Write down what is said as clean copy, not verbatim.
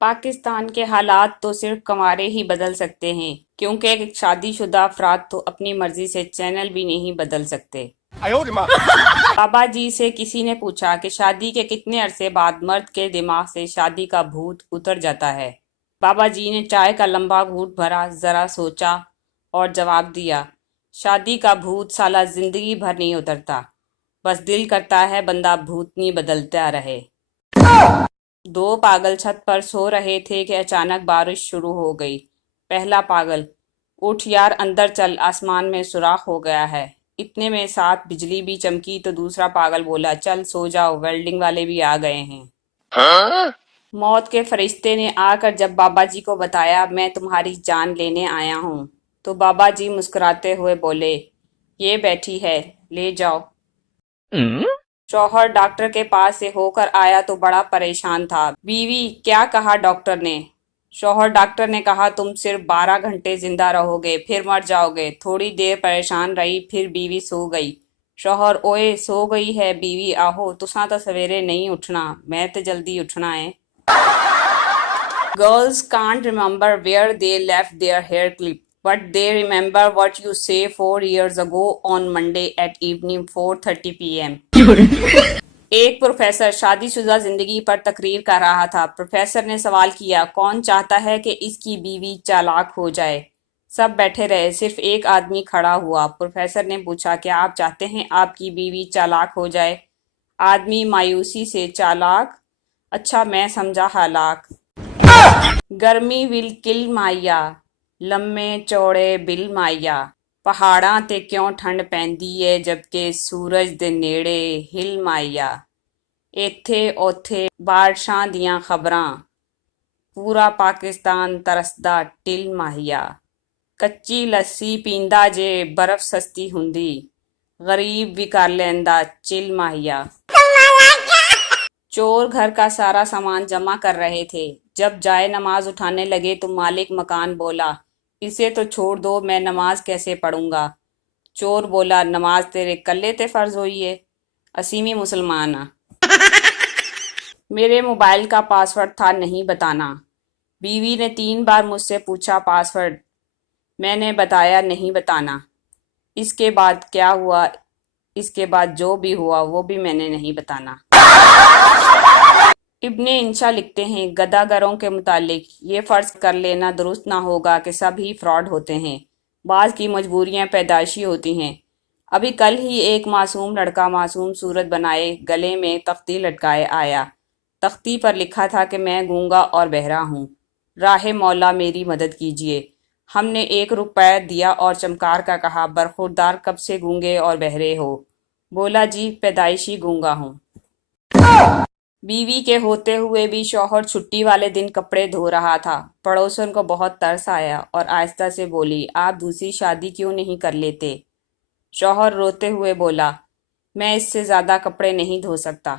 पाकिस्तान के हालात तो सिर्फ कंवारे ही बदल सकते हैं, क्योंकि एक शादीशुदा अफराद तो अपनी मर्जी से चैनल भी नहीं बदल सकते। बाबा जी से किसी ने पूछा कि शादी के कितने अरसे बाद मर्द के दिमाग से शादी का भूत उतर जाता है। बाबा जी ने चाय का लंबा घूंट भरा, जरा सोचा और जवाब दिया, शादी का भूत साला जिंदगी भर नहीं उतरता, बस दिल करता है बंदा भूतनी बदलता रहे। दो पागल छत पर सो रहे थे कि अचानक बारिश शुरू हो गई। पहला पागल, उठ यार अंदर चल, आसमान में सुराख हो गया है। इतने में साथ बिजली भी चमकी तो दूसरा पागल बोला, चल सो जाओ, वेल्डिंग वाले भी आ गए हैं। मौत के फरिश्ते ने आकर जब बाबा जी को बताया, मैं तुम्हारी जान लेने आया हूँ, तो बाबा जी मुस्कुराते हुए बोले, ये बैठी है, ले जाओ। शौहर डॉक्टर के पास से होकर आया तो बड़ा परेशान था। बीवी, क्या कहा डॉक्टर ने? शौहर, डॉक्टर ने कहा तुम सिर्फ 12 घंटे जिंदा रहोगे, फिर मर जाओगे। थोड़ी देर परेशान रही, फिर बीवी सो गई। शौहर, ओए सो गई है बीवी, आहो तुसां तो सवेरे नहीं उठना, मैं तो जल्दी उठना है। Girls can't remember where they left their hair clip, but they remember what you say 4 years ago on Monday at evening 4:30 p.m. एक प्रोफेसर शादीशुदा जिंदगी पर तकरीर कर रहा था। प्रोफेसर ने सवाल किया, कौन चाहता है कि इसकी बीवी चालाक हो जाए? सब बैठे रहे, सिर्फ एक आदमी खड़ा हुआ। प्रोफेसर ने पूछा, क्या आप चाहते हैं आपकी बीवी चालाक हो जाए? आदमी मायूसी से, चालाक? अच्छा मैं समझा हलाक। गर्मी विल किल माइया, लम्मे चौड़े बिल माइया, ਪਹਾੜਾਂ ਤੇ ਕਿਉਂ ਠੰਡ ਪੈਂਦੀ ਏ ਜਦਕਿ ਸੂਰਜ ਦੇ ਨੇੜੇ ਹਿਲ ਮਾਈਆ। ਇੱਥੇ ਉੱਥੇ ਬਾਰਿਸ਼ਾਂ ਦੀਆਂ ਖਬਰਾਂ, ਪੂਰਾ ਪਾਕਿਸਤਾਨ ਤਰਸਦਾ ਟਿਲ ਮਾਹੀਆ। ਕੱਚੀ ਲੱਸੀ ਪੀਂਦਾ ਜੇ ਬਰਫ਼ ਸਸਤੀ ਹੁੰਦੀ, गरीब भी कर लेंदा चिल माहिया। चोर घर का सारा सामान जमा कर रहे थे। जब जाए नमाज उठाने लगे तो मालिक मकान बोला, इसे तो छोड़ दो, मैं नमाज कैसे पढ़ूंगा? चोर बोला, नमाज तेरे कल्ले ते फर्ज हुई है, असी भी मुसलमान हाँ। मेरे मोबाइल का पासवर्ड था नहीं बताना। बीवी ने 3 बार मुझसे पूछा पासवर्ड, मैंने बताया नहीं बताना। इसके बाद क्या हुआ, इसके बाद जो भी हुआ वो भी मैंने नहीं बताना। इब्ने इंशा लिखते हैं, गदागरों के मुतालिक ये फ़र्ज़ कर लेना दुरुस्त ना होगा कि सब ही फ्रॉड होते हैं। बाज़ की मजबूरियां पैदाइशी होती हैं। अभी कल ही एक मासूम लड़का मासूम सूरत बनाए गले में तख्ती लटकाए आया। तख्ती पर लिखा था कि मैं गूंगा और बहरा हूँ, राह मौला मेरी मदद कीजिए। हमने 1 रुपया दिया और चमकार का कहा, बरखुरदार कब से गूंगे और बहरे हो? बोला, जी पैदाइशी गूंगा हूँ। बीवी के होते हुए भी शौहर छुट्टी वाले दिन कपड़े धो रहा था। पड़ोसन को बहुत तरस आया और आहिस्ता से बोली, आप दूसरी शादी क्यों नहीं कर लेते? शौहर रोते हुए बोला, मैं इससे ज़्यादा कपड़े नहीं धो सकता।